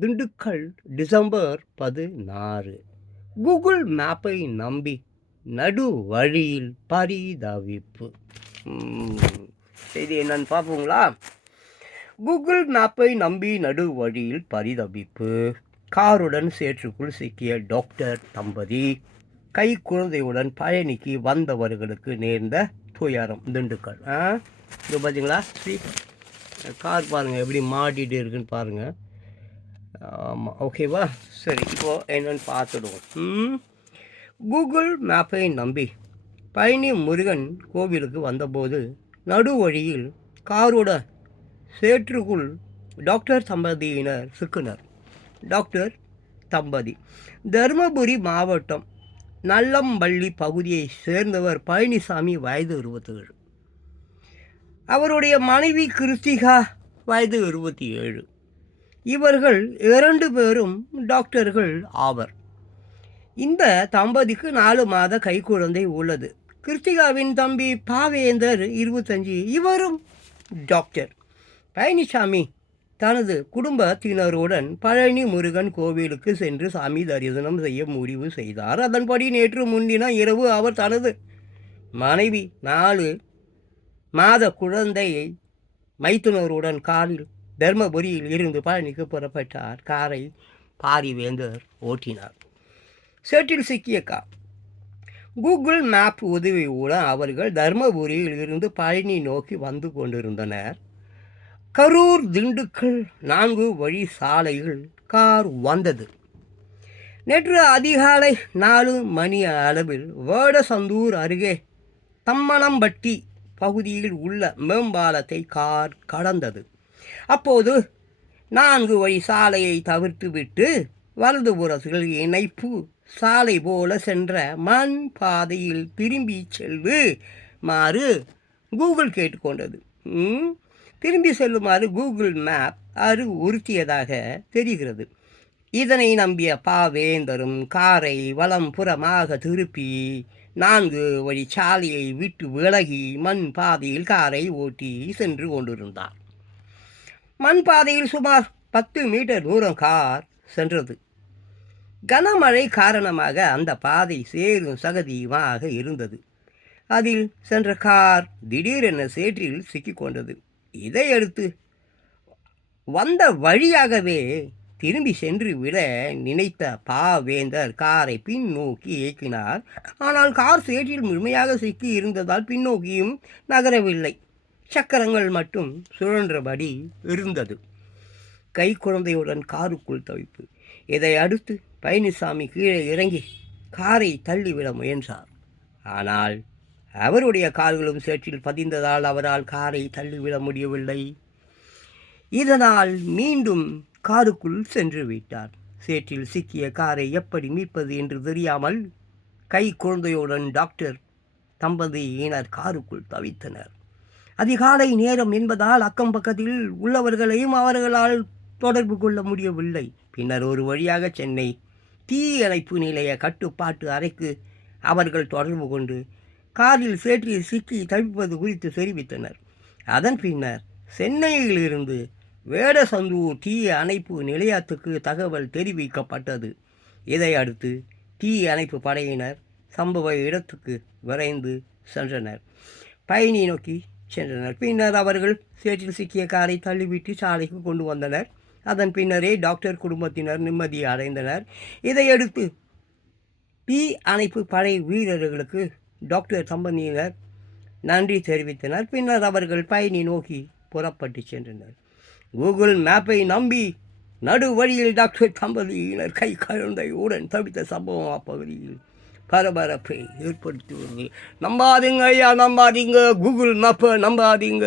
Dindigul December 16. Google மேப்பை நம்பி நடு வழியில் பரிதவிப்பு. செய்தி என்னன்னு பார்ப்போங்களா? கூகுள் மேப்பை நம்பி நடு வழியில் பரிதவிப்பு. காருடன் சேற்றுக்குள் சிக்கிய டாக்டர் தம்பதி. கை குழந்தையுடன் பழனிக்கு வந்தவர்களுக்கு நேர்ந்த துயரம். திண்டுக்கல் இது பார்த்தீங்களா? கார் பாருங்கள் எப்படி மாட்டிகிட்டு இருக்குன்னு பாருங்கள். ஆமாம், ஓகேவா? சரி, இப்போது என்னென்னு பார்த்துடுவோம். கூகுள் மேப்பை நம்பி பழனி முருகன் கோவிலுக்கு வந்தபோது நடு வழியில் காரோட சேற்றுக்குள் டாக்டர் தம்பதியினர் சிக்கினர். டாக்டர் தம்பதி தருமபுரி மாவட்டம் நல்லம்பள்ளி பகுதியை சேர்ந்தவர் பழனிசாமி, வயது 27. அவருடைய மனைவி கிருத்திகா, வயது 27. இவர்கள் 2 பேரும் டாக்டர்கள் ஆவர். இந்த தம்பதிக்கு 4 மாத கைக்குழந்தை உள்ளது. கிருத்திகாவின் தம்பி பாவேந்தர் 25, இவரும் டாக்டர். பழனிசாமி தனது குடும்பத்தினருடன் பழனி முருகன் கோவிலுக்கு சென்று சாமி தரிசனம் செய்ய முடிவு செய்தார். அதன்படி நேற்று முன்தினம் இரவு அவர் தனது மனைவி 4 மாத குழந்தையை மைத்துனருடன் காரில் தர்மபுரியில் இருந்து பழனிக்கு புறப்பட்டார். காரை பாரிவேந்தர் ஓட்டினார். சேற்றில் சிக்கிய கார். கூகுள் மேப் உதவியுடன் அவர்கள் தர்மபுரியில் இருந்து பழனி நோக்கி வந்து கொண்டிருந்தனர். கரூர் திண்டுக்கல் 4 வழி சாலையில் கார் வந்தது. நேற்று அதிகாலை 4 மணி அளவில் வேடசந்தூர் அருகே தம்மனம்பட்டி பகுதியில் உள்ள மேம்பாலத்தை கார் கடந்தது. அப்போது 4 வழி சாலையை தவிர்த்துவிட்டு வலதுபுறத்தில் இணைப்பு சாலை போல சென்ற மண் பாதையில் திரும்பி செல்லுமாறு கூகுள் கேட்டுக்கொண்டது. திரும்பி செல்லுமாறு கூகுள் மேப் அறிவுறுத்தியதாக தெரிகிறது. இதனை நம்பிய பாவேந்தரும் காரை வலம் புறமாக திருப்பி 4 வழி சாலையை விட்டு விலகி மண் பாதையில் காரை ஓட்டி சென்று கொண்டிருந்தார். மண் பாதையில் சுமார் 10 மீட்டர் தூரம் கார் சென்றது. கனமழை காரணமாக அந்த பாதை சேரும் சகதியுமாக இருந்தது. அதில் சென்ற கார் திடீரென சேற்றில் சிக்கிக்கொண்டது. இதையடுத்து வந்த வழியாகவே திரும்பி சென்று விட நினைத்த பாவேந்தர் காரை பின்னோக்கி இயக்கினார். ஆனால் கார் சேற்றில் முழுமையாக சிக்கி இருந்ததால் பின்னோக்கியும் நகரவில்லை. சக்கரங்கள் மட்டும் சுழன்றபடி இருந்தது. கை குழந்தையுடன் காருக்குள் தவிப்பு. இதை அடுத்து பழனிசாமி கீழே இறங்கி காரை தள்ளிவிட முயன்றார். ஆனால் அவருடைய கால்களும் சேற்றில் பதிந்ததால் அவரால் காரை தள்ளிவிட முடியவில்லை. இதனால் மீண்டும் காருக்குள் சென்று விட்டார். சேற்றில் சிக்கிய காரை எப்படி மீட்பது என்று தெரியாமல் கை குழந்தையுடன் டாக்டர் தம்பதியினர் காருக்குள் தவித்தனர். அதிகாலை நேரம் என்பதால் அக்கம் பக்கத்தில் உள்ளவர்களையும் அவர்களால் தொடர்பு கொள்ள முடியவில்லை. பின்னர் ஒரு வழியாக சென்னை தீயணைப்பு நிலைய கட்டுப்பாட்டு அறைக்கு அவர்கள் தொடர்பு கொண்டு காரில் சேற்றில் சிக்கி தவிப்பது குறித்து தெரிவித்தனர். அதன் பின்னர் சென்னையிலிருந்து வேடசந்தூர் தீ அணைப்பு நிலையத்துக்கு தகவல் தெரிவிக்கப்பட்டது. இதை அடுத்து தீ அணைப்பு படையினர் சம்பவ இடத்துக்கு விரைந்து சென்றனர். பழனி நோக்கி சென்றனர். பின்னர் அவர்கள் சேற்றில் சிக்கிய காரை தள்ளிவிட்டு சாலைக்கு கொண்டு வந்தனர். அதன் பின்னரே டாக்டர் குடும்பத்தினர் நிம்மதி அடைந்தனர். இதையடுத்து தீ அணைப்பு படை வீரர்களுக்கு டாக்டர் தம்பதியினர் நன்றி தெரிவித்தனர். பின்னர் அவர்கள் பழனி நோக்கி புறப்பட்டு சென்றனர். கூகுள் மேப்பை நம்பி நடு வழியில் டாக்டர் தம்பதியினர் கை குழந்தையுடன் தவித்த சம்பவம் அப்பகுதியில் பரபரப்பை ஏற்படுத்துவது. நம்பாதீங்க ஐயா, நம்பாதீங்க. கூகுள் மேப்பை நம்பாதீங்க.